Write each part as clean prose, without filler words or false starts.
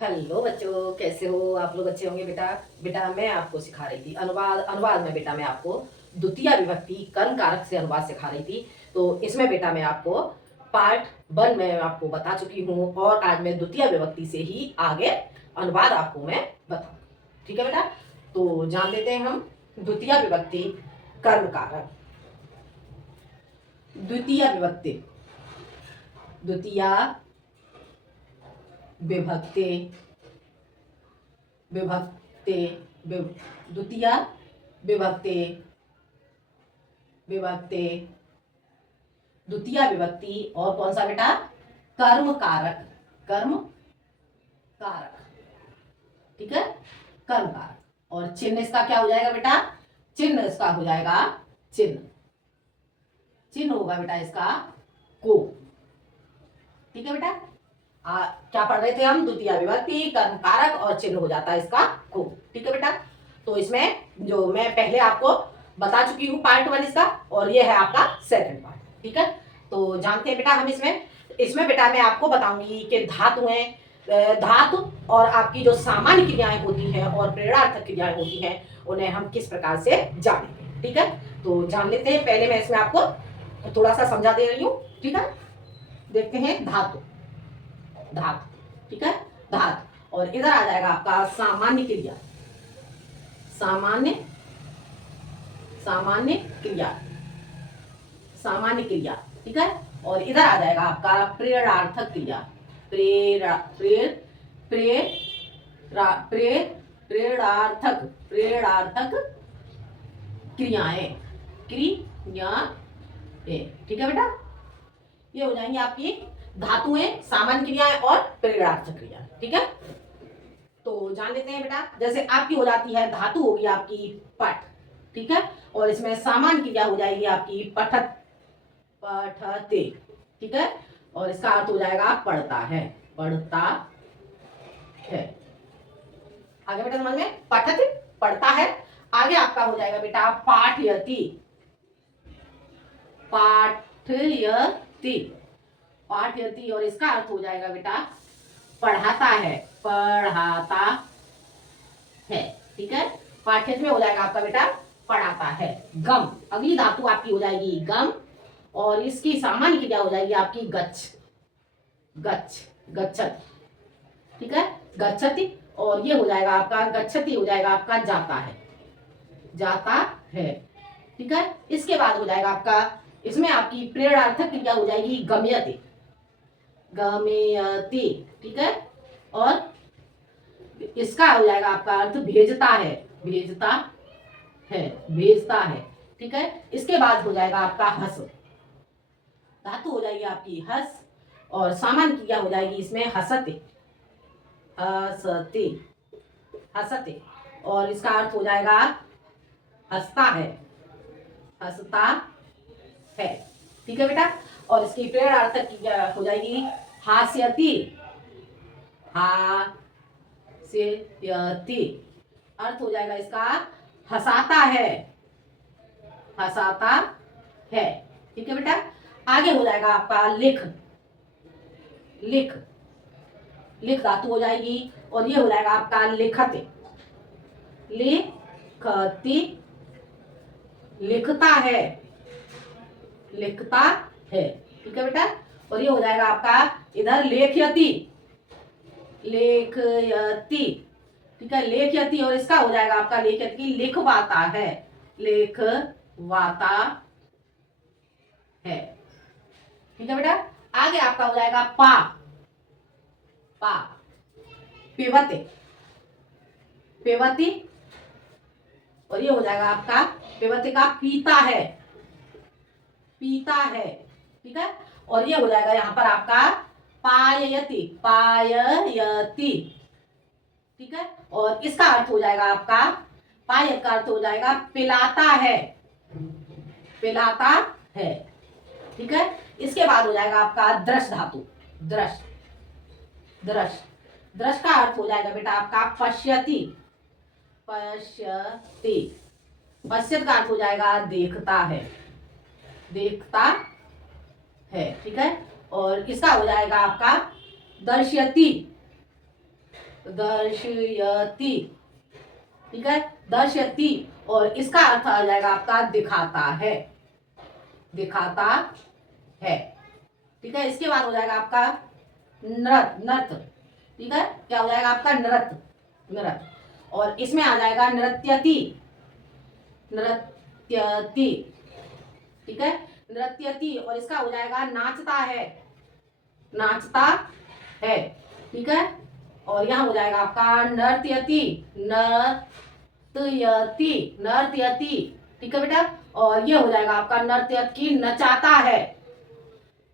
Hello बच्चों, कैसे हो आप लोग? अच्छे होंगे बेटा। बेटा मैं आपको सिखा रही थी अनुवाद। अनुवाद में बेटा मैं आपको द्वितीय विभक्ति कर्म कारक से अनुवाद सिखा रही थी। तो इसमें बेटा मैं आपको पार्ट 1 में आपको बता चुकी हूँ और आज मैं द्वितीय विभक्ति से ही आगे अनुवाद आपको मैं बताऊँ। ठीक है बेटा, तो जान लेते हैं हम द्वितीय विभक्ति कर्म कारक। द्वितीय विभक्ति, द्वितीय विभक्ति, विभक्ति, द्वितीय विभक्ति, विभक्ति, द्वितीय विभक्ति और कौन सा बेटा? कर्म कारक। कर्म कारक, ठीक है, कर्म कारक। और चिन्ह इसका क्या हो जाएगा बेटा? चिन्ह इसका हो जाएगा चिन्ह। चिन्ह होगा बेटा इसका को। ठीक है बेटा, क्या पढ़ रहे थे हम? द्वितीय विभक्ति कर्म कारक और चिन्ह हो जाता है इसका को। ठीक है बेटा, तो इसमें जो मैं पहले आपको बता चुकी हूँ पार्ट 1 इसका, और ये है आपका सेकंड पार्ट। ठीक है, तो जानते हैं बेटा हम इसमें बेटा मैं आपको बताऊंगी कि धातुएं, धातु और आपकी जो सामान्य क्रियाएं होती हैं और प्रेरणार्थक क्रियाएं होती हैं उन्हें हम किस प्रकार से जानेंगे। ठीक है, तो जान लेते हैं। पहले मैं इसमें आपको थोड़ा सा समझा दे रही हूँ। ठीक है, देखते हैं धातु। धातु, ठीक है, धातु। और इधर आ जाएगा आपका सामान्य क्रिया। सामान्य, सामान्य क्रिया, सामान्य क्रिया। ठीक है, और इधर आ जाएगा आपका प्रेरणार्थक क्रिया। प्रेरणा, प्रेरणार्थक, प्रेरणार्थक क्रियाएं, क्रियाएं। ठीक है बेटा, ये हो जाएंगी आपकी धातुएं, सामान्य क्रियाएं और प्रेरणार्थक क्रिया। ठीक है, तो जान लेते हैं बेटा। जैसे आपकी हो जाती है, धातु होगी आपकी पठ, ठीक है, और इसमें सामान्य क्रिया हो जाएगी आपकी पठत, पठते। ठीक है, और इसका अर्थ हो जाएगा पढ़ता है, पढ़ता है। आगे बेटा समझ में, पठत पढ़ता है। आगे आपका हो जाएगा बेटा पाठयति, पाठयति, पाठयति, और इसका अर्थ हो जाएगा बेटा पढ़ाता है, पढ़ाता है। ठीक है, पाठ्यत में हो जाएगा आपका बेटा पढ़ाता है। गम, अगली धातु आपकी हो जाएगी गम, और इसकी सामान्य क्रिया हो जाएगी आपकी गच्छ, गच्छ, गच्छत। ठीक है, गच्छति, और ये हो जाएगा आपका गच्छति, हो जाएगा आपका जाता है, जाता है। ठीक है, इसके बाद हो जाएगा आपका, इसमें आपकी प्रेरणार्थक क्रिया हो जाएगी गमयति, गमयति। ठीक है, और इसका हो जाएगा आपका अर्थ भेजता है, भेजता है, भेजता है। ठीक है, इसके बाद हो जाएगा आपका हस, धातु हो जाएगी आपकी हस, और सामान्य क्रिया हो जाएगी इसमें हसते, हसते, हसते, और इसका अर्थ हो जाएगा हंसता है, हंसता है। ठीक है बेटा, और इसकी प्रेरणार्थक क्रिया हो जाएगी हास्यति, हास्यति, अर्थ हो जाएगा इसका हंसाता है, हंसाता है। ठीक है बेटा, आगे हो जाएगा आपका लिख, लिख, लिख धातु हो जाएगी, और ये हो जाएगा आपका लिखते, लिखती, लिखता है, लिखता है। ठीक है बेटा, और ये हो जाएगा आपका इधर लेखयति, लेखयति। ठीक है, लेखयति, और इसका हो जाएगा आपका लेखयति लिखवाता है, लिखवाता है। ठीक है बेटा, आगे आपका हो जाएगा पा, पा, पेवते, पेवती, और ये हो जाएगा आपका पेवते का पीता है, पीता है। ठीक है, और ये हो जाएगा यहाँ पर आपका पाययति, पाययति। ठीक है, और इसका अर्थ हो जाएगा आपका, पायत का अर्थ हो जाएगा पिलाता है, पिलाता है। ठीक है, इसके बाद हो जाएगा आपका दृश धातु, दृश, दृश, दृश का अर्थ हो जाएगा बेटा आपका पश्यति, पश्यति, पश्यत का अर्थ हो जाएगा देखता है, देखता है। ठीक है, और इसका हो जाएगा आपका दर्शयति, दर्शयति, ठीक है, दर्शयति, और इसका अर्थ आ जाएगा आपका दिखाता है, दिखाता है, ठीक है। इसके बाद हो जाएगा आपका नृत्य, नृत्य, ठीक है, क्या हो जाएगा आपका नृत्य, नृत्य, और इसमें आ जाएगा नृत्यति, नृत्यति, ठीक है, नृत्यति, और इसका हो जाएगा नाचता है, नाचता है, ठीक है, और यहां हो जाएगा आपका नर्त्यति, नर्त्यति, नर्त्यति, ठीक है बेटा, और ये हो जाएगा आपका नर्त्यति, नचाता है,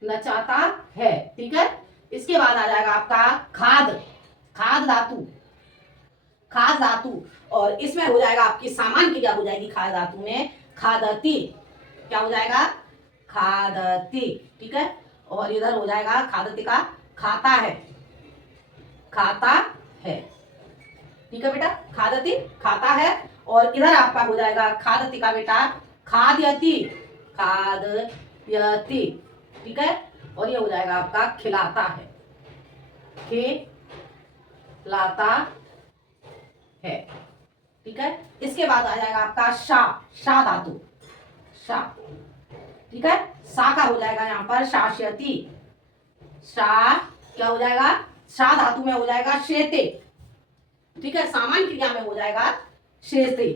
नचाता है, ठीक है। इसके बाद आ जाएगा आपका खाद, खाद धातु, खाद धातु, और इसमें हो जाएगा आपकी सामान क्रिया हो जाएगी खाद धातु में खादति, क्या हो जाएगा खादति, ठीक है, और इधर हो जाएगा खादति का खाता है, खाता है, ठीक है बेटा, खादति खाता है, और इधर आपका हो जाएगा खादति का बेटा खाद्यति, खाद्यति, ठीक है, और ये हो जाएगा आपका खिलाता है, खिलाता है, ठीक है। इसके बाद आ जाएगा आपका शा, शा धातु, शा, ठीक है, सा का हो जाएगा यहाँ पर शास्यति, शा क्या हो जाएगा, शा धातु में हो जाएगा शेते, ठीक है, सामान्य क्रिया में हो जाएगा शेते,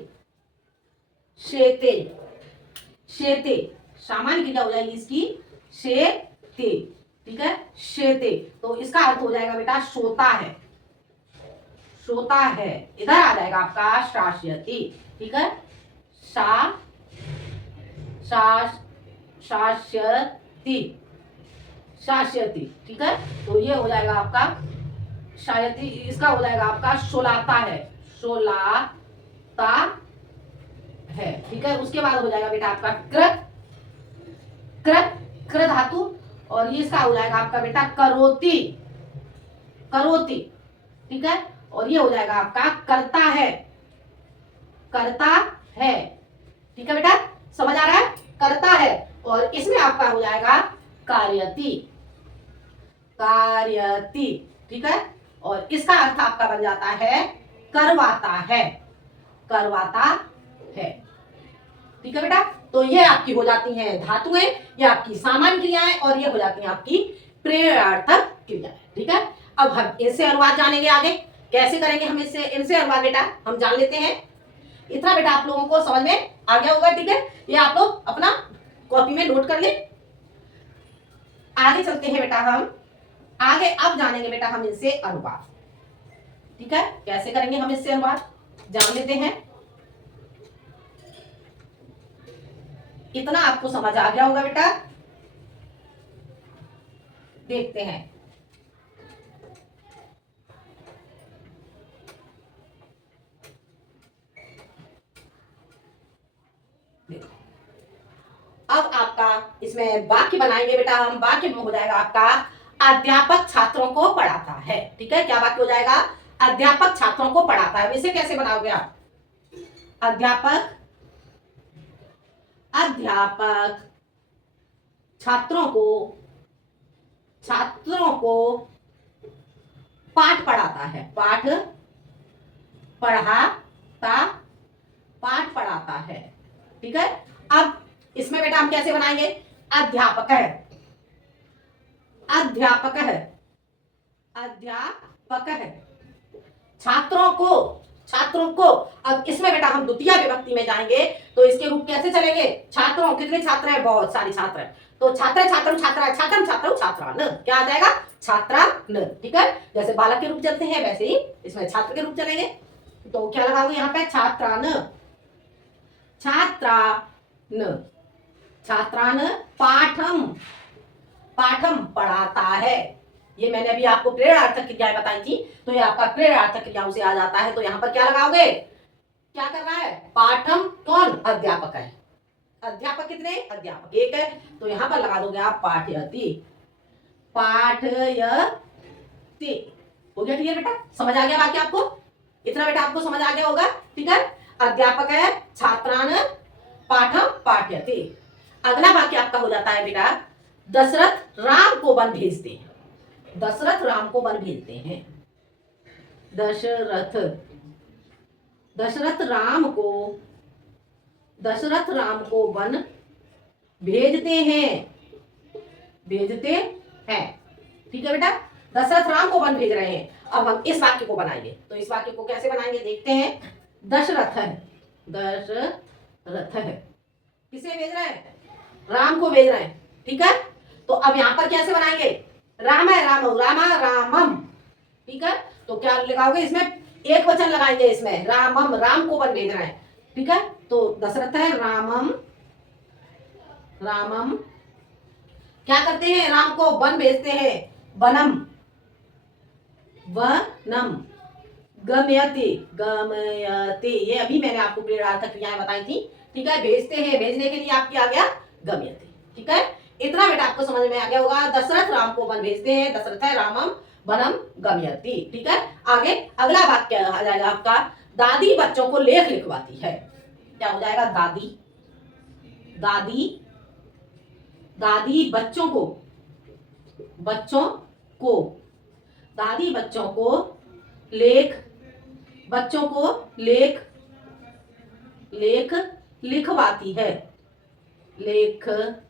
शेते, शेते, सामान्य क्रिया हो जाएगी इसकी शेते, ठीक है, शेते, तो इसका अर्थ हो जाएगा बेटा सोता है, सोता है, इधर आ जाएगा आपका शास्यति, ठीक है, शा, शास्यति, शास्यति, ठीक है, तो ये हो जाएगा आपका शायति, इसका हो जाएगा आपका सोलाता है, सोलाता है, ठीक है। उसके बाद हो जाएगा बेटा आपका कृत, कृत, कृ धातु, और ये इसका हो जाएगा आपका बेटा करोति, करोति, ठीक है, और ये हो जाएगा आपका करता है, करता है, ठीक है बेटा, समझ आ रहा है, करता है, और इसमें आपका हो जाएगा कार्यति, कार्यति, ठीक है, और इसका अर्थ आपका बन जाता है करवाता है, करवाता है, ठीक है बेटा। तो ये आपकी हो जाती हैं धातुएं, ये आपकी सामान्य क्रियाएं, और ये हो जाती हैं आपकी प्रेरणार्थक क्रियाएं, ठीक है। अब हम इनसे अनुवाद जानेंगे आगे, कैसे करेंगे हम इससे, इनसे अनुवाद बेटा हम जान लेते हैं। इतना बेटा आप लोगों को समझ में आ गया होगा, ठीक है, ये आप लोग अपना कॉपी में नोट कर ले। आगे चलते हैं बेटा हम, आगे अब जानेंगे बेटा हम इनसे अनुवाद, ठीक है, कैसे करेंगे हम इससे अनुवाद जान लेते हैं। इतना आपको समझ आ गया होगा बेटा, देखते हैं। देखो अब आपका इसमें वाक्य बनाएंगे बेटा हम, वाक्य में हो जाएगा आपका अध्यापक छात्रों को पढ़ाता है, ठीक है, क्या वाक्य हो जाएगा, अध्यापक छात्रों को पढ़ाता है। इसे कैसे बनाओगे आप, अध्यापक, अध्यापक छात्रों को, छात्रों को पाठ पढ़ाता है, पाठ पढ़ाता, पाठ पढ़ाता है, ठीक है। अब इसमें बेटा हम कैसे बनाएंगे, अध्यापक है, अध्यापक है, अध्यापक है, छात्रों को, छात्रों को। अब इसमें बेटा हम द्वितीय विभक्ति में जाएंगे, तो इसके रूप कैसे चलेंगे, छात्रों, कितने छात्र हैं, बहुत सारे छात्र हैं, तो छात्र, छात्र, छात्रा, छात्रम, छात्र, छात्रान, क्या आ जाएगा छात्रान, ठीक है, जैसे बालक के रूप चलते हैं वैसे ही इसमें छात्र के रूप चलेंगे, तो क्या लगाओगे यहाँ पे छात्रान, छात्रान, छात्रान पाठम, पाठम पढ़ाता है, ये मैंने अभी आपको प्रेरणार्थक क्रियाएं बताई थी, तो ये आपका प्रेरणार्थक क्रियाओं से आ जाता है, तो यहाँ पर क्या लगाओगे, क्या कर रहा है, पाठम, कौन, अध्यापक है, अध्यापक कितने, अध्यापक एक है, तो यहाँ पर लगा दोगे आप पाठयति, पाठयति, हो गया क्लियर बेटा, समझ आ गया वाक्य आपको, इतना बेटा आपको समझ आ गया होगा, ठीक है, अध्यापक है, छात्रान पाठम पाठयति। अगला वाक्य आपका हो जाता है बेटा, दशरथ राम को वन भेजते हैं, दशरथ राम को वन भेजते हैं, दशरथ दशरथ राम को वन भेजते हैं। भेजते हैं, ठीक है बेटा। दशरथ राम को वन भेज रहे हैं। अब हम इस वाक्य को बनाएंगे, तो इस वाक्य को कैसे बनाएंगे देखते हैं। दशरथ है, दशरथ है, किसे भेज रहे हैं? राम को भेज रहे हैं, ठीक है। तो अब यहां पर कैसे बनाएंगे? राम है, राम रामा रामम, ठीक है। तो क्या लगाओगे इसमें? एक वचन लगाएंगे इसमें, रामम, राम को वन भेज रहे हैं, ठीक है। तो दशरथ है, रामम, रामम क्या करते हैं? राम को वन भेजते हैं। वनम, वनम, गमयति, गमयति, ये अभी मैंने आपको प्रेरणार्थक क्रियाएं बताई थी, ठीक है। भेजते हैं, भेजने के लिए आपकी आ गया गमयति, ठीक है। इतना बेटा आपको समझ में आ गया होगा। दशरथ राम को वन भेजते हैं, दशरथ है, रामम वनम गमयति, ठीक है। आगे अगला वाक्य आ जाएगा आपका, दादी बच्चों को लेख लिखवाती है। क्या हो जाएगा? दादी, दादी, दादी बच्चों को, दादी बच्चों को लेख, बच्चों को लेख लिखवाती है, लिखवाती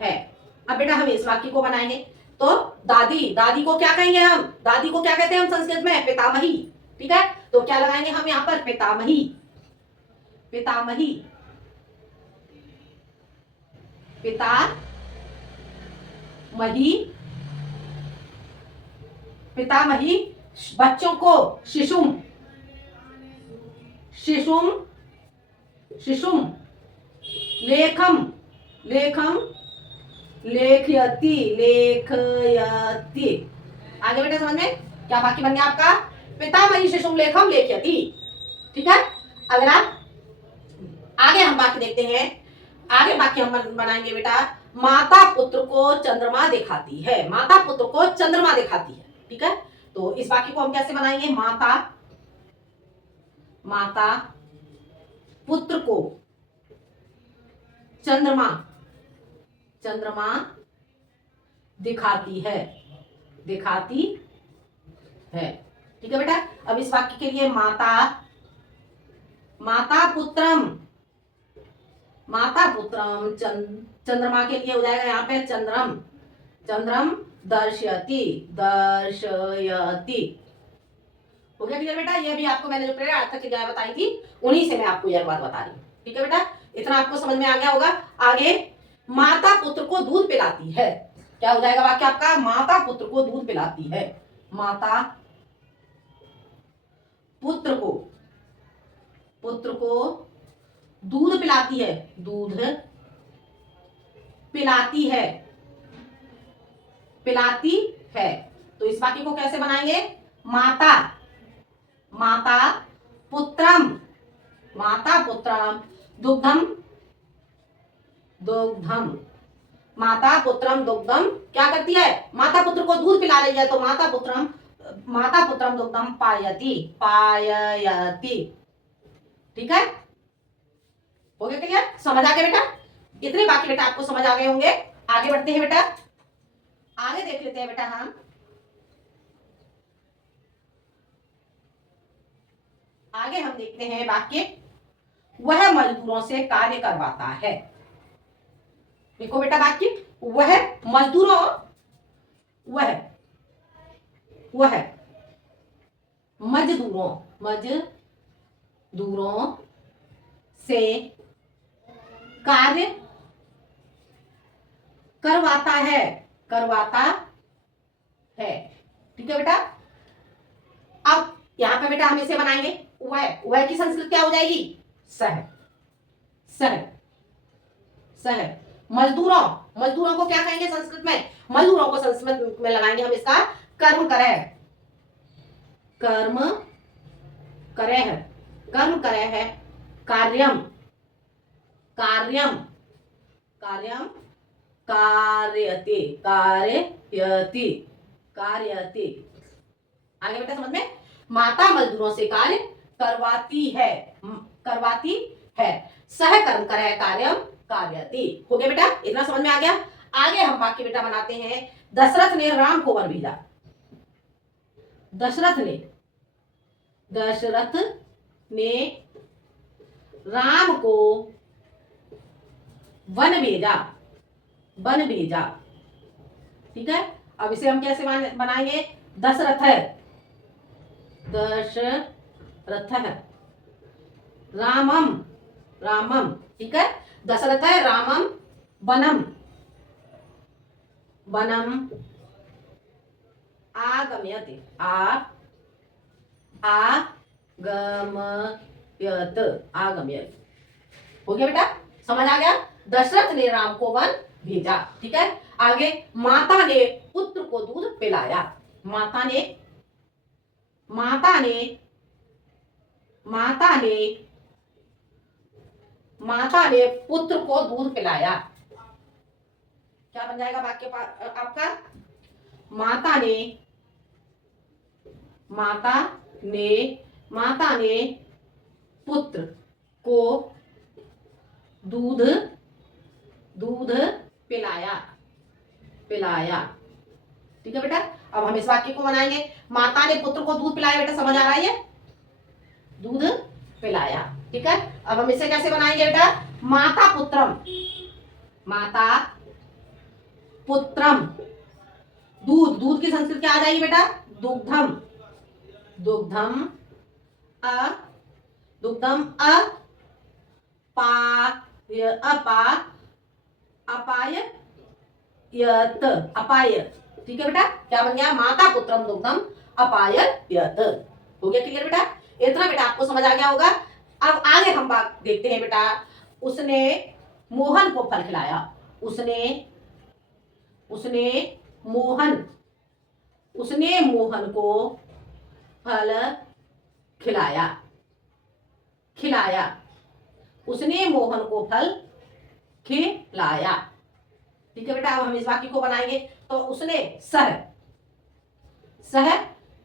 है। अब बेटा हम इस वाक्य को बनाएंगे। तो दादी को क्या कहेंगे हम? दादी को क्या कहते हैं हम संस्कृत में? पितामही, ठीक है। तो क्या लगाएंगे हम यहां पर? पितामही, पितामही, पितामही, पितामही बच्चों को शिशुम, शिशुम, शिशुम लेखम, लेखम लेखयति, लेखयति। आगे बेटा समझ में क्या वाक्य बन गया आपका? पितामही शिशुम लेखम लेखयति, ठीक है। अगला आगे हम वाक्य देखते हैं। आगे वाक्य हम बनाएंगे बेटा, माता पुत्र को चंद्रमा दिखाती है। माता पुत्र को चंद्रमा दिखाती है, ठीक है। तो इस वाक्य को हम कैसे बनाएंगे? माता, माता पुत्र को चंद्रमा, चंद्रमा दिखाती है, दिखाती है, ठीक है बेटा। अब इस वाक्य के लिए माता, माता पुत्रम, माता पुत्रम चंद्रमा के लिए हो जाएगा यहाँ पे चंद्रम, चंद्रम दर्शयति, दर्शयति। हो गया क्लियर बेटा? ये भी आपको मैंने जो प्रेरणार्थक क्रियाएं बताई थी उन्हीं से मैं आपको यह बात बता रही हूँ, ठीक है बेटा। इतना आपको समझ में आ गया होगा। आगे माता पुत्र को दूध पिलाती है। क्या हो जाएगा वाक्य आपका? माता पुत्र को दूध पिलाती है। माता पुत्र को, पुत्र को दूध पिलाती है, दूध पिलाती है, पिलाती है। तो इस वाक्य को कैसे बनाएंगे? माता, माता पुत्रम, माता पुत्रम दुग्धम, दुग्धम, माता पुत्रम दुग्धम क्या करती है? माता पुत्र को दूध पिला रही है। तो माता पुत्रम, माता पुत्रम दुग्धम पायति, पाययति, ठीक है। हो गया क्लियर? समझ आ गया बेटा? इतने बाकी बेटा आपको समझ आ गए होंगे। आगे बढ़ते हैं बेटा, आगे देख लेते हैं बेटा हम। आगे हम देखते हैं वाक्य, वह मजदूरों से कार्य करवाता है। देखो बेटा वाक्य, वह मजदूरों, वह मजदूरों, मजदूरों से कार्य करवाता है, करवाता है, ठीक है बेटा। अब यहां पे बेटा हम इसे बनाएंगे, वह की संस्कृत क्या हो जाएगी? सह, सह, सह। मजदूरों, मजदूरों को क्या कहेंगे संस्कृत में? मजदूरों को संस्कृत में लगाएंगे हम इसका कर्म करे, कर्म करे है, कर्म करे है, कार्यम, कार्यम, कार्यम कार्यते, कार्यति, कार्यति। आगे बेटा समझ में, माता मजदूरों से कार्य करवाती है, करवाती है, सहकर्म करे कार्यम कार्यति। हो गया बेटा? इतना समझ में आ गया। आगे हम वाक्य बेटा बनाते हैं, दशरथ ने राम को वन भेजा। दशरथ ने राम को वन भेजा। ठीक है, अब इसे हम कैसे बनाएंगे? दशरथ रामम। ठीक है, दशरथ रामम वनम आगमयति आगमयत। हो गया बेटा, समझ आ गया? दशरथ ने राम को वन भेजा। ठीक है, आगे माता ने पुत्र को दूध पिलाया। माता ने पुत्र को दूध पिलाया। क्या बन जाएगा वाक्य आपका? माता ने पुत्र को दूध पिलाया। ठीक है बेटा, अब हम इस वाक्य को बनाएंगे। माता ने पुत्र को दूध पिलाया। बेटा समझ आ रहा है? ये दूध पिलाया। ठीक है, अब हम इसे कैसे बनाएंगे बेटा? माता पुत्रम दूध की संस्कृत क्या आ जाएगी बेटा? दुग्धम अपायत। ठीक है बेटा, क्या बन गया? माता पुत्रम दुग्धम अपायत। हो गया क्लियर बेटा? इतना बेटा आपको समझ आ गया होगा। अब आगे हम बात देखते हैं बेटा। उसने मोहन को फल खिलाया। उसने मोहन को फल खिलाया। उसने मोहन को फल खिलाया। ठीक है बेटा, अब हम इस वाक्य को बनाएंगे। तो उसने सह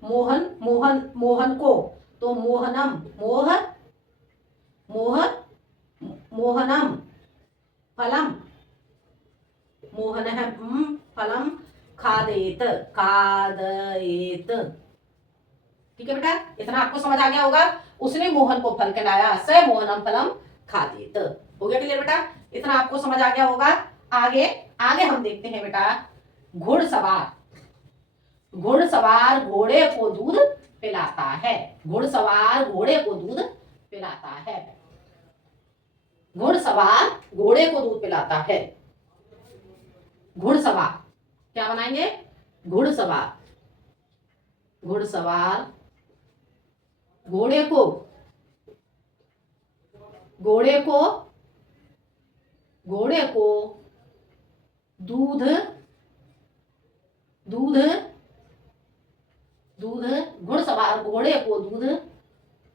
मोहन को, तो मोहनम फलम खादेत। ठीक है बेटा, इतना आपको समझ आ गया होगा। उसने मोहन को फल खिलाया, स मोहनम फलम खादेत। हो गया क्लियर बेटा? इतना आपको समझ आ गया होगा। आगे हम देखते हैं बेटा। घुड़सवार घोड़े को दूध पिलाता है। घुड़सवार घोड़े को दूध पिलाता है। घुड़सवार क्या बनाएंगे? घुड़सवार घोड़े को दूध घुड़सवार घोड़े को दूध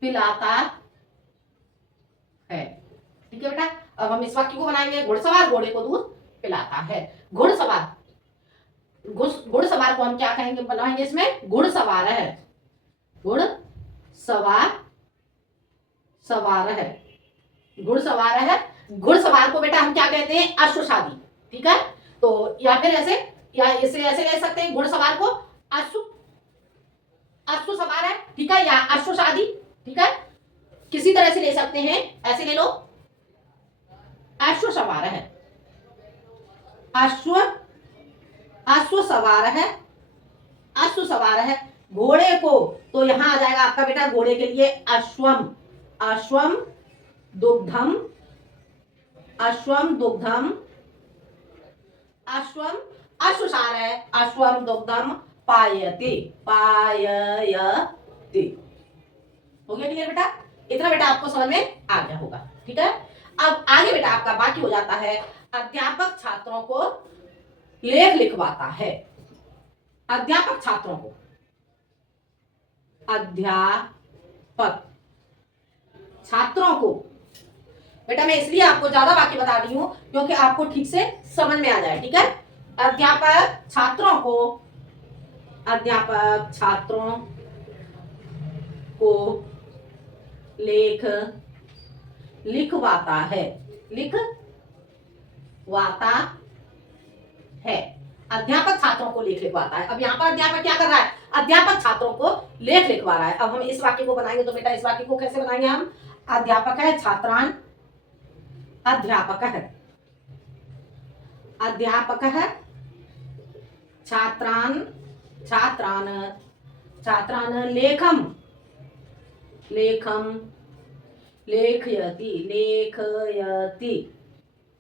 पिलाता है। ठीक है बेटा, अब हम इस वाक्य को बनाएंगे। घुड़सवार घोड़े को दूध पिलाता है। घुड़सवार को हम क्या कहेंगे? बनाएंगे इसमें घुड़सवार है। घुड़सवार को बेटा हम क्या कहते हैं? अश्वसादी। ठीक है, तो या फिर इसे ऐसे ले सकते हैं। घुड़सवार को अश्व सवार है। ठीक है, या अश्वसादी। ठीक है, किसी तरह से ले सकते हैं। ऐसे ले लो, अश्व सवार है। अश्व सवार है। घोड़े को, तो यहां आ जाएगा आपका बेटा घोड़े के लिए अश्वम दुग्धम अश्वसार है। अश्वम दुग्धम पायते। हो गया क्लियर बेटा? इतना बेटा आपको समझ में आ गया होगा। ठीक है, अब आगे बेटा आपका बाकी हो जाता है। अध्यापक छात्रों को लेख लिखवाता है। अध्यापक छात्रों को बेटा मैं इसलिए आपको ज्यादा वाक्य बता रही हूं क्योंकि आपको ठीक से समझ में आ जाए। ठीक है, अध्यापक छात्रों को लेख लिखवाता है। अध्यापक छात्रों छात्रों को लेख लिखवाता है। अब यहाँ पर अध्यापक क्या कर रहा है, अध्यापक छात्रों को लेख लिखवा रहा है। अब हम इस वाक्य को बनाएंगे, तो बेटा इस वाक्य को कैसे बनाएंगे हम, अध्यापक है छात्रान, अध्यापक है, अध्यापक है छात्रान, छात्रान, छात्रान लेखम, लेखम लेखयति, लेखयति,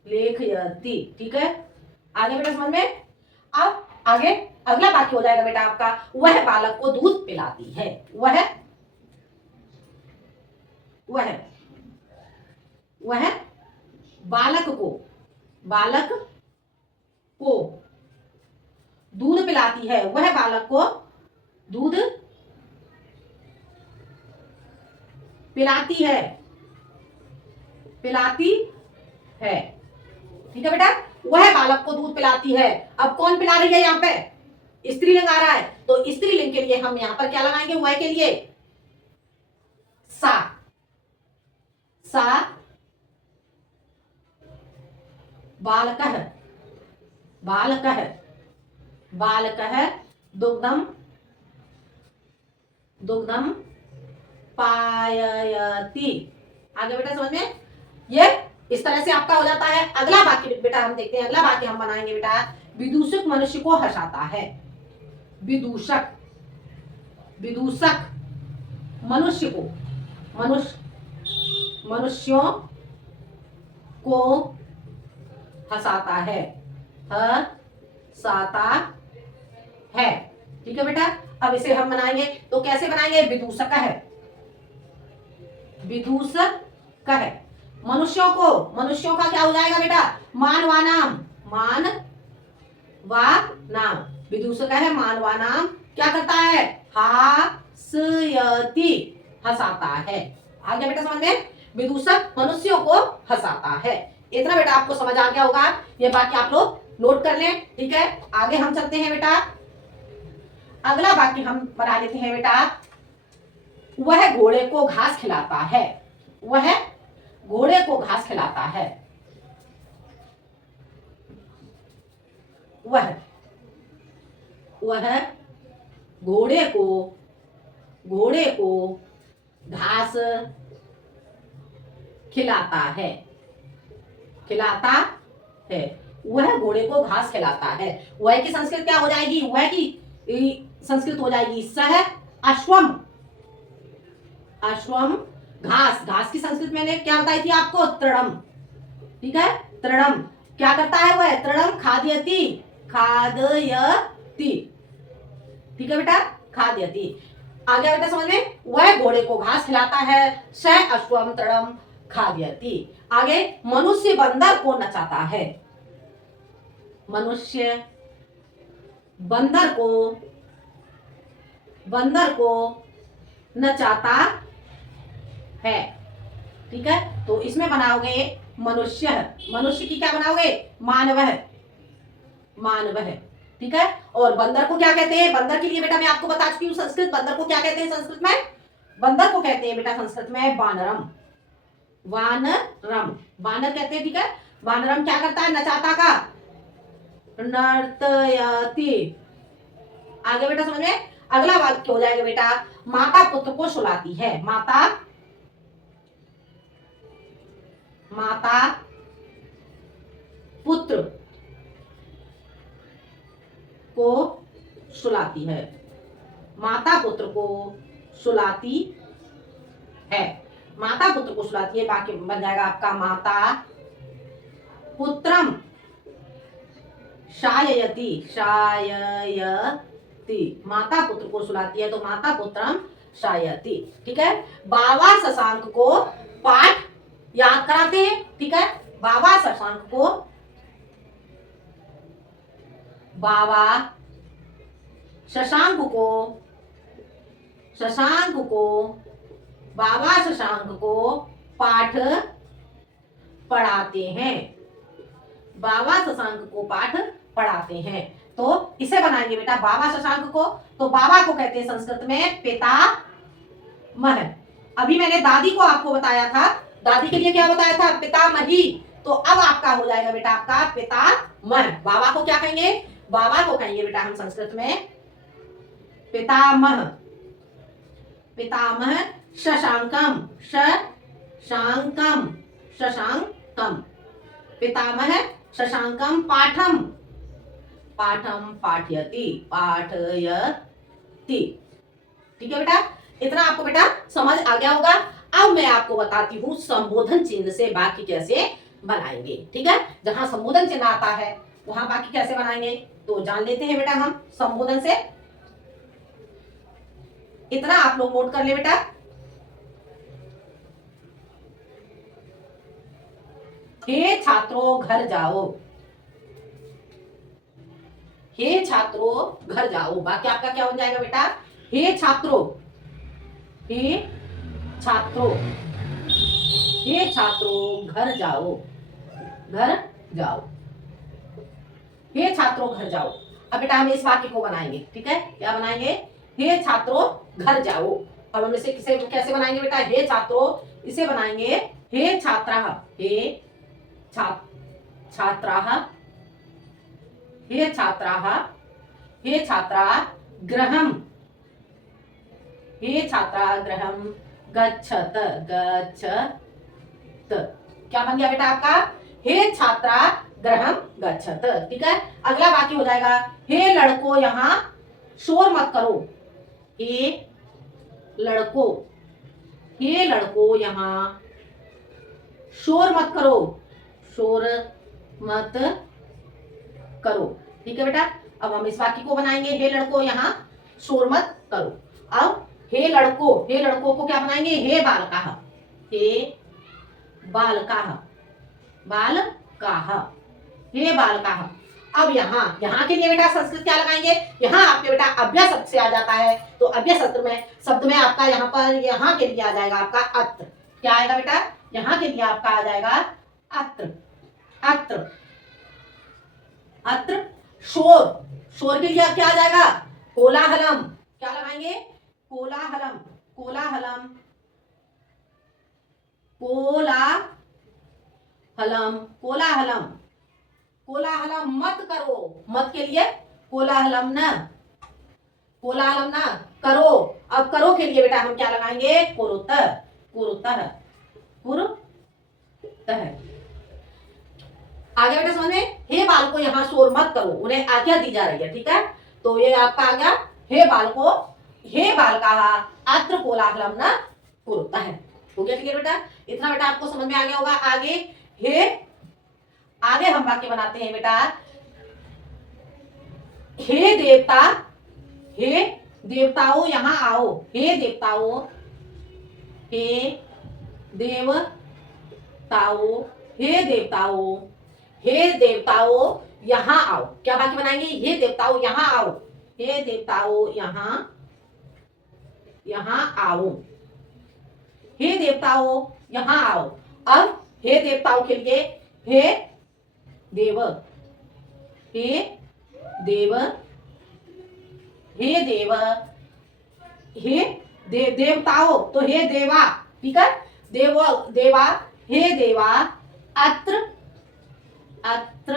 लेखयति। ठीक है, आगे बेटा समझ में। अब आगे अगला वाक्य हो जाएगा बेटा आपका, वह बालक को दूध पिलाती है, वह बालक को, बालक को दूध पिलाती है, वह बालक को दूध पिलाती है, पिलाती है। ठीक है बेटा, वह बालक को दूध पिलाती है। अब कौन पिला रही है, यहाँ पे स्त्रीलिंग आ रहा है, तो स्त्रीलिंग के लिए हम यहाँ पर क्या लगाएंगे, वह के लिए सा, सा बालकः, बालकः, बालकः दुग्धम, दुग्धम पाययति। आगे बेटा समझ में, ये इस तरह से आपका हो जाता है। अगला वाक्य बेटा हम देखते हैं, अगला वाक्य हम बनाएंगे बेटा, विदूषक मनुष्य को हंसाता है, विदूषक, विदूषक मनुष्य को, मनुष्यों को हंसाता है, हंसाता है। ठीक है बेटा, अब इसे हम बनाएंगे, तो कैसे बनाएंगे, विदूषक है, विदूषक है, मनुष्यों को, मनुष्यों का क्या हो जाएगा बेटा, मानवानाम, मानवानाम, विदूषक है मानवानाम, क्या करता है, हास्यति, हंसाता है। आगे बेटा समझ में, विदूषक मनुष्यों को हंसाता है। इतना बेटा आपको समझ आ गया होगा, ये वाक्य आप लोग नोट कर लें। ठीक है, आगे हम चलते हैं बेटा, अगला वाक्य हम बना लेते हैं बेटा, वह घोड़े को घास खिलाता है, वह घोड़े को घास खिलाता है, वह घोड़े को घास खिलाता है, खिलाता है, वह घोड़े को घास खिलाता है। वह की संस्कृत क्या हो जाएगी, वह की संस्कृत हो जाएगी सह अश्वम, अश्वम घास, घास की संस्कृत मैंने क्या बताई थी आपको, तृणम। ठीक है, तृणम क्या करता है, वह तृणम खाद्यति, खाद्यति। ठीक है बेटा, खाद्यति। आगे बेटा समझ में, वह घोड़े को घास खिलाता है, स अश्वम तृणम खाद्यति। आगे मनुष्य बंदर को नचाता है, मनुष्य बंदर को नचाता है। ठीक है, तो इसमें बनाओगे मनुष्य, मनुष्य की क्या बनाओगे, मानवः, मानवः। ठीक है, और बंदर को क्या कहते हैं, बंदर के लिए बेटा मैं आपको बता चुकी हूँ संस्कृत, बंदर को क्या कहते हैं संस्कृत में, बंदर को कहते हैं बेटा संस्कृत में वानरम, वानरम, वानर कहते हैं। ठीक है, वानरम क्या करता है, नचाता का, नर्तयति। आगे बेटा समझ में, अगला वाक्य हो जाएगा बेटा, माता पुत्र को सुलाती है, माता पुत्र को सुलाती है, माता पुत्र को सुलाती है, माता पुत्र को सुलाती है। वाक्य बन जाएगा आपका, माता पुत्रम शाययति, शाययति, माता पुत्र को सुलाती है, तो माता पुत्रम शाययति। ठीक है, बाबा शशांक को पाठ याद कराते हैं। ठीक है, बाबा शशांक को, बाबा शशांक को, बाबा शशांक को पाठ पढ़ाते हैं, बाबा शशांक को पाठ पढ़ाते हैं। तो इसे बनाएंगे बेटा बाबा शशांक को, तो बाबा को कहते हैं संस्कृत में पितामह। अभी मैंने दादी को आपको बताया था, दादी के लिए क्या बताया था, पितामही, तो अब आपका हो जाएगा बेटा आपका पितामह। बाबा को क्या कहेंगे, बाबा को कहेंगे बेटा हम संस्कृत में पितामह। पितामह शशांकम, शशांकम, शशांकम। पितामह शशांकम पाठम, पाठम पाठयति, पाठयति। ठीक है बेटा, इतना आपको बेटा समझ आ गया होगा। अब मैं आपको बताती हूँ संबोधन चिन्ह से वाक्य कैसे बनाएंगे। ठीक है, जहां संबोधन चिन्ह आता है वहां वाक्य कैसे बनाएंगे तो जान लेते हैं बेटा हम संबोधन से। इतना आप लोग नोट कर ले बेटा। हे छात्रों घर जाओ, हे छात्रों घर जाओ। वाक्य आपका क्या हो जाएगा बेटा? हे छात्रों, हे छात्रों, हे छात्रों घर जाओ, घर जाओ। हे छात्रों घर जाओ। अब बेटा हम इस वाक्य को बनाएंगे। ठीक है, क्या बनाएंगे? हे छात्रों घर जाओ। अब हम इसे किसे कैसे बनाएंगे बेटा? हे छात्रों, इसे बनाएंगे हे छात्राः, हे छात्राः, हे छात्राः, हे छात्रा गृहम्, हे छात्रा गृहम् गच्छत, गच्छत। क्या बन गया बेटा आपका? हे छात्रा गृहम् गच्छत। ठीक है, अगला वाक्य हो जाएगा हे लड़कों यहाँ शोर मत करो। हे लड़कों, हे लड़कों यहाँ शोर मत करो, शोर मत करो। ठीक है बेटा, अब हम इस वाक्य को बनाएंगे हे लड़कों यहाँ शोर मत करो। अब हे लड़कों को क्या बनाएंगे? हे बालकाः, हे बालकाः, बालकाः, हे बालकाः। अब यहाँ के लिए बेटा संस्कृत क्या लगाएंगे? यहाँ आपके बेटा अव्यय शब्द से आ जाता है, तो अव्यय शब्द में आपका यहाँ पर यहाँ के लिए आ जाएगा आपका अत्र। क्या आएगा बेटा? यहाँ के लिए आपका आ जाएगा अत्र, अत्र, अत्र। शोर, शोर के लिए क्या आ जाएगा? कोलाहलम। क्या लगाएंगे? कोलाहलम, कोलाहलम, कोलाहलम, कोलाहलम, कोलाहलम मत करो। मत के लिए कोलाहलम न, कोलाहलम न करो। अब करो के लिए बेटा हम क्या लगाएंगे? कुरुतः, कुरुतः, कुरुतः। आगे बेटा समझ में? हे बालकों यहाँ शोर मत करो, उन्हें आज्ञा दी जा रही है। ठीक है, तो ये आपका आ गया हे बालकों, हे बालकाः अत्र कोलाहलम न कुरुतः। हो गया क्लियर बेटा? इतना बेटा आपको समझ में आ गया होगा। आगे हे, आगे हम वाक्य बनाते हैं बेटा हे देवता, हे देवताओं यहाँ आओ, हे देवताओं, हे देवताओं, हे देवताओं, हे देवताओं यहाँ आओ। क्या वाक्य बनाएंगे? हे देवताओं यहाँ आओ, हे देवताओं यहाँ, यहाँ आओ, हे देवताओं यहाँ आओ। अब हे देवताओं के लिए हे देव, हे देव, हे देव, हे देवताओं तो हे देवा। ठीक है, देव देवा, हे देवा अत्र, अत्र,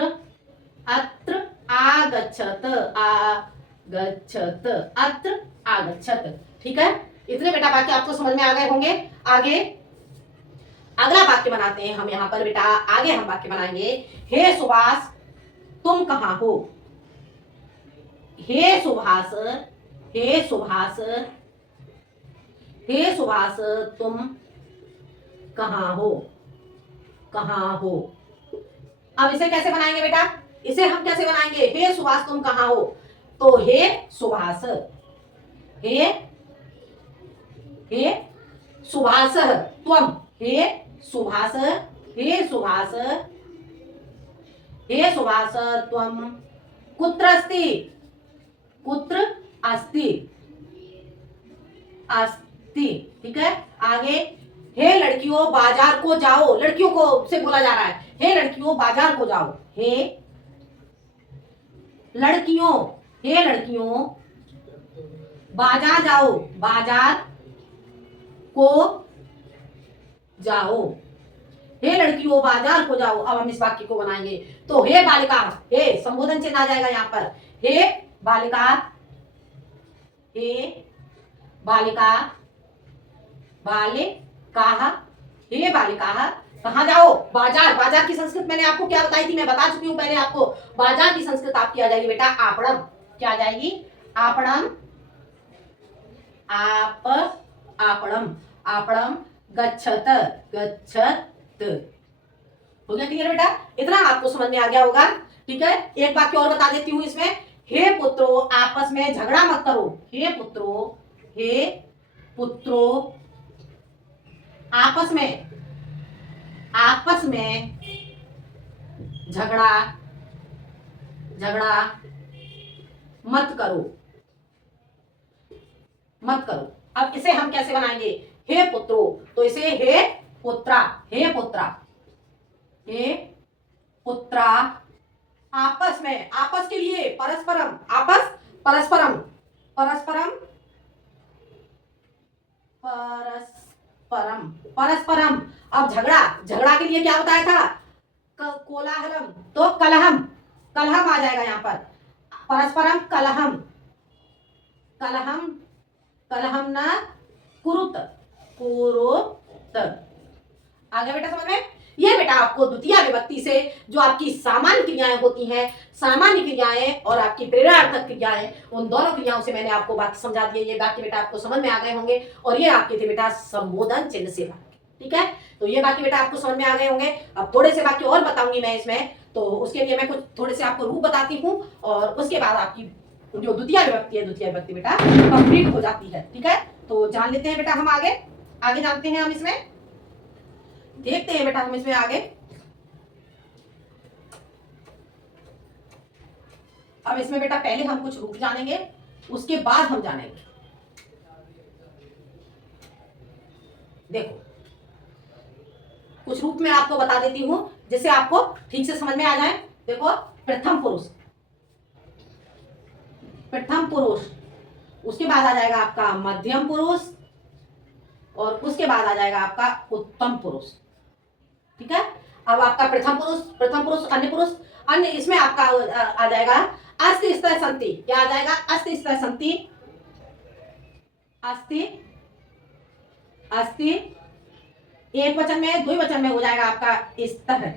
अत्र आगच्छत, आगच्छत, अत्र आगच्छत। ठीक है, इतने बेटा वाक्य आपको समझ में आ गए होंगे। आगे अगला वाक्य बनाते हैं हम यहाँ पर बेटा। आगे हम वाक्य बनाएंगे हे सुभाष तुम कहाँ हो। हे सुभाष, हे सुभाष, हे सुभाष तुम कहाँ हो, कहाँ हो। अब इसे कैसे बनाएंगे बेटा? इसे हम कैसे बनाएंगे? हे सुभाष तुम कहाँ हो, तो हे सुभाष, हे, हे सुभाष त्वम, हे सुभाष, हे सुभाष, हे सुभाष त्वम कुत्र अस्ति, कुत्र अस्ति, अस्ति। ठीक है, आगे हे लड़कियों बाजार को जाओ। लड़कियों को से बोला जा रहा है, हे लड़कियों बाजार को जाओ, हे लड़कियों, हे लड़कियों बाजार जाओ, बाजार को जाओ, हे लड़कियों बाजार को जाओ। अब हम इस वाक्य को बनाएंगे। तो हे बालिका, हे संबोधन चिन्ह आ जाएगा यहाँ पर। हे बालिका, हे बालिका, बालिका, हे बालिका, कहाँ जाओ? बाजार। बाजार की संस्कृत मैंने आपको क्या बताई थी? मैं बता चुकी हूँ पहले आपको। बाजार की संस्कृत आपकी आ जाएगी बेटा आपणम। क्या आ जाएगी? आपणम। आप आपणम, आपणम गच्छत, गच्छत। हो गया क्लियर बेटा? इतना आपको समझ में आ गया होगा। ठीक है, एक वाक्य और बता देती हूँ इसमें। हे पुत्रो, आपस में झगड़ा मत करो। हे पुत्रो, हे पुत्रो, आपस में, आपस में झगड़ा, झगड़ा मत करो, मत करो। अब इसे हम कैसे बनाएंगे? हे पुत्रो, तो इसे हे पुत्रा, हे पुत्रा, हे पुत्रा, आपस में, आपस के लिए, परस्परम, आपस, परस्परम, परस्परम, परस्परम, परस्परम। अब झगड़ा, झगड़ा के लिए क्या बताया था? कोलाहलम, तो कलहम, कलहम आ जाएगा यहाँ पर। परस्परम कलहम, कलहम, कलहम न कुरुत, कुरुत। आ गया बेटा समझ में? ये बेटा आपको द्वितीय विभक्ति से जो आपकी सामान्य क्रियाएं होती हैं, सामान्य क्रियाएं और आपकी प्रेरणार्थक क्रियाएं, उन दोनों क्रियाओं से मैंने आपको बात समझा दी है। ये वाक्य बेटा आपको समझ में आ गए होंगे। और ये आपके थे बेटा संबोधन चिन्ह से वाक्य। ठीक है, तो ये वाक्य बेटा आपको समझ में आ गए होंगे। अब थोड़े से वाक्य और बताऊंगी मैं इसमें, तो उसके लिए मैं कुछ थोड़े से आपको रूप बताती हूँ और उसके बाद आपकी जो द्वितीय विभक्ति है, द्वितीय विभक्ति बेटा कंप्लीट हो जाती है। ठीक है, तो जान लेते हैं बेटा हम आगे, आगे जानते हैं हम इसमें, देखते हैं बेटा हम इसमें आगे। अब इसमें बेटा पहले हम कुछ रूप जानेंगे, उसके बाद हम जानेंगे। देखो कुछ रूप में आपको बता देती हूं जिससे आपको ठीक से समझ में आ जाए। देखो, प्रथम पुरुष, प्रथम पुरुष, उसके बाद आ जाएगा आपका मध्यम पुरुष और उसके बाद आ जाएगा आपका उत्तम पुरुष। ठीक है, अब आपका प्रथम पुरुष, प्रथम पुरुष, अन्य पुरुष, अन्य, इसमें आपका आ जाएगा अस्ति स्तर संति। क्या आ जाएगा? अस्ति स्तर संति, अस्ति, अस्ति, एक वचन में, द्विवचन में हो जाएगा आपका स्तर,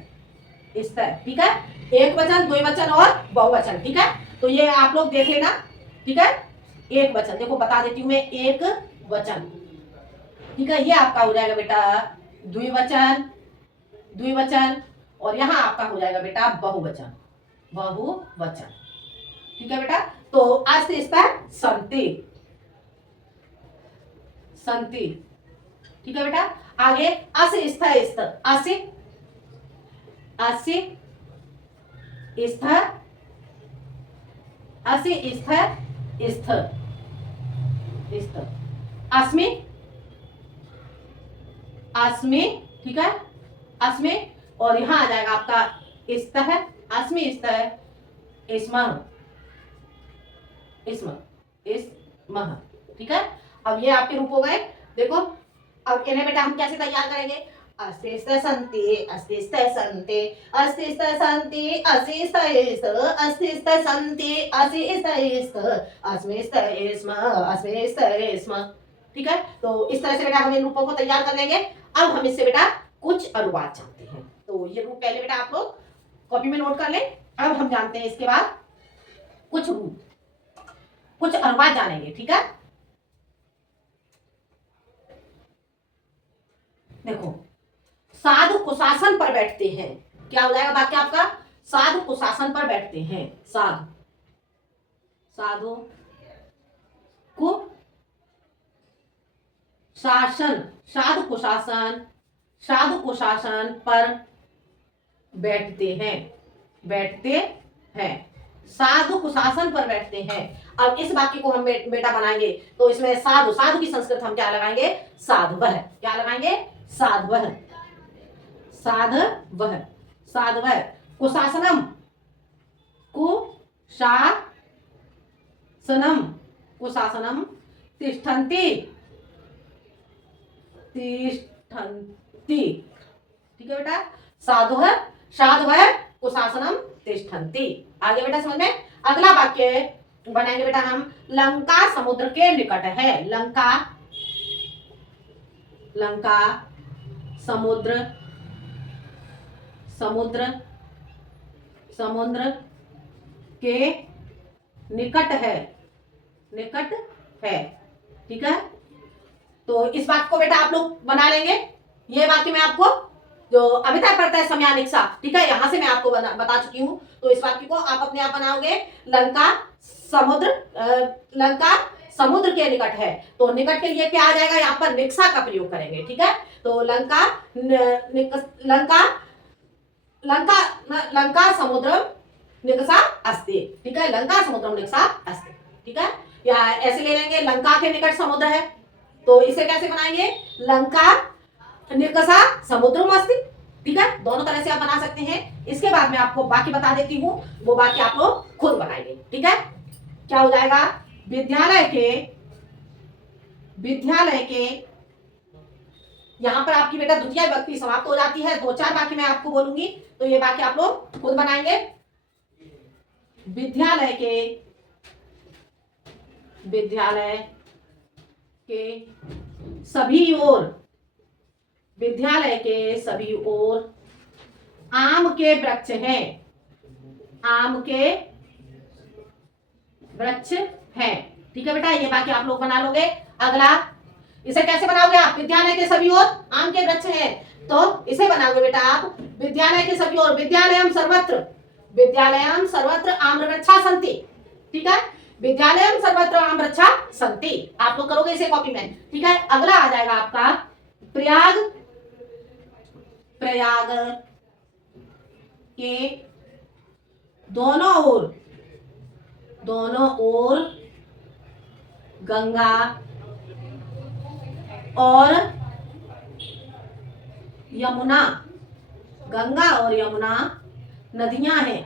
स्तर। ठीक है, एक वचन, द्विवचन और बहुवचन। ठीक है, तो ये आप लोग देख लेना। ठीक है, एक वचन, देखो बता देती हूं मैं, एक वचन। ठीक है, ये आपका हो जाएगा बेटा द्विवचन, द्विवचन, और यहां आपका हो जाएगा बेटा बहुवचन, बहुवचन। ठीक है बेटा, तो अस्ति स्तर संति, संति। ठीक है बेटा, आगे अस्य स्तर स्तर, अस्य, अस्य स्तर, अस्य स्तर स्तर, स्तर, अस्मि, अस्मि। ठीक है, अस्मि, और यहां आ जाएगा आपका स्तर, अस्मि स्तर, स्म, स्म, स्म। ठीक है, अब ये आपके रूप हो गए। देखो, अब इन्हें बेटा हम कैसे तैयार करेंगे? अस्ति स्तर संति, अस्ति स्तर संति, अस्ति स्तर संति, अस्ति स्तर, अस्ति स्तर संति, अस्ति स्तर, अस्मि स्तर स्म, अस्मि स्तर स्म। ठीक है, तो इस तरह से बेटा हम इन रूपों को तैयार कर लेंगे। अब हम इससे बेटा कुछ अनुवाद जानते हैं। तो ये रूप पहले बेटा आप लोग कॉपी में नोट कर लें। अब हम जानते हैं इसके बाद कुछ रूप, कुछ अनुवाद जानेंगे। ठीक है, देखो, साधु कुशासन पर बैठते हैं। क्या हो जाएगा वाक्य आपका? साधु कुशासन पर बैठते हैं। साधु, साधु को शासन, साधु कुशासन, साधु कुशासन पर बैठते हैं, बैठते हैं, साधु कुशासन पर बैठते हैं। अब इस वाक्य को हम बेटा बनाएंगे, तो इसमें साधु, साधु की संस्कृत हम क्या लगाएंगे? साधवः। क्या लगाएंगे? साधवः, साधवः, साधवः। कुशासनम, कुशासनम, कुशासनम, तिष्ठन्ति, तिष्ठन्ति, ठीक है बेटा, साधु साधवः कुशासनम तिष्ठन्ति। आगे बेटा समझ में। अगला वाक्य बनाएंगे बेटा हम, लंका समुद्र के निकट है। लंका, लंका समुद्र, समुद्र, समुद्र के निकट है, निकट है। ठीक है, तो इस बात को बेटा आप लोग बना लेंगे। ये वाक्य मैं आपको जो अमिता प्रत्यय समयानिक्सा, ठीक है, यहां से मैं आपको बता चुकी हूं। तो इस वाक्य को आप अपने आप बनाओगे। लंका समुद्र, लंका समुद्र के निकट है, तो निकट के लिए क्या आ जाएगा, यहाँ पर निक्सा का प्रयोग करेंगे। ठीक है, तो लंका लंका लंका लंका समुद्र निकसा अस्ति। ठीक है, लंका समुद्र निकसा अस्ति। ठीक है, या ऐसे ले लेंगे, लंका के निकट समुद्र है, तो इसे कैसे बनाएंगे, लंका निकसा समुद्रम अस्ति। ठीक है, दोनों तरह से आप बना सकते हैं। इसके बाद मैं आपको बाकी बता देती हूँ, वो बाकी आप लोग खुद बनाएंगे। ठीक है, क्या हो जाएगा, विद्यालय के, विद्यालय के, यहां पर आपकी बेटा द्वितीय विभक्ति समाप्त हो जाती है। 2-4 वाक्य मैं आपको बोलूंगी, तो ये वाक्य आप लोग खुद बनाएंगे। विद्यालय के, विद्यालय के सभी ओर, विद्यालय के सभी ओर आम के वृक्ष हैं, आम के वृक्ष हैं। ठीक है बेटा, ये बाकी आप लोग बना लोगे। अगला, इसे कैसे बनाओगे आप, विद्यालय के सभी ओर आम के वृक्ष हैं, तो इसे बनाओगे बेटा आप, विद्यालय के सभी ओर, विद्यालयम सर्वत्र, विद्यालयम सर्वत्र आम्र वृक्षा सन्ति। ठीक है, विद्यालयम सर्वत्र आम्र वृक्षा सन्ति, आप लोग करोगे इसे कॉपी में। ठीक है, अगला आ जाएगा आपका प्रयाग, प्रयाग के दोनों ओर, दोनों ओर गंगा और यमुना, गंगा और यमुना नदियां हैं,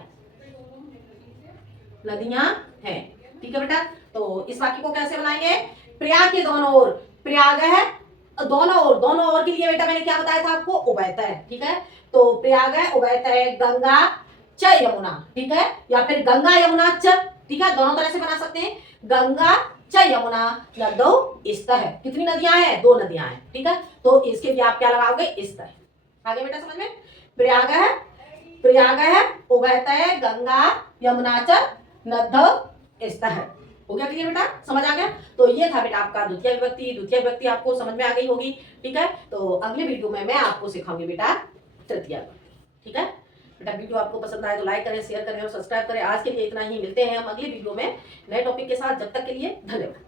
नदियां हैं। ठीक है बेटा, तो इस वाक्य को कैसे बनाएंगे, प्रयाग के दोनों ओर, प्रयाग है दोनों ओर, दोनों ओर के लिए बेटा मैंने क्या बताया था आपको, उभयतः। ठीक है, तो प्रयाग है उभयतः गंगा च यमुना। ठीक है, या फिर गंगा यमुना च। ठीक है, दोनों तरह से बना सकते हैं, गंगा च यमुना नदौ स्तः। कितनी नदियां हैं, 2 नदियां हैं। ठीक है, तो इसके लिए आप क्या लगाओगे, स्तः। आगे बेटा समझ में, प्रयाग है, प्रयाग है उभयतः गंगा यमुना च नदौ स्तः। हो गया क्लियर बेटा, समझ आ गया। तो ये था बेटा आपका द्वितीय विभक्ति। द्वितीय विभक्ति आपको समझ में आ गई होगी। ठीक है, तो अगले वीडियो में मैं आपको सिखाऊंगी बेटा तृतीय विभक्ति। ठीक है बेटा, वीडियो आपको पसंद आए तो लाइक करें, शेयर करें और सब्सक्राइब करें। आज के लिए इतना ही, मिलते हैं हम अगले वीडियो में नए टॉपिक के साथ। जब तक के लिए धन्यवाद।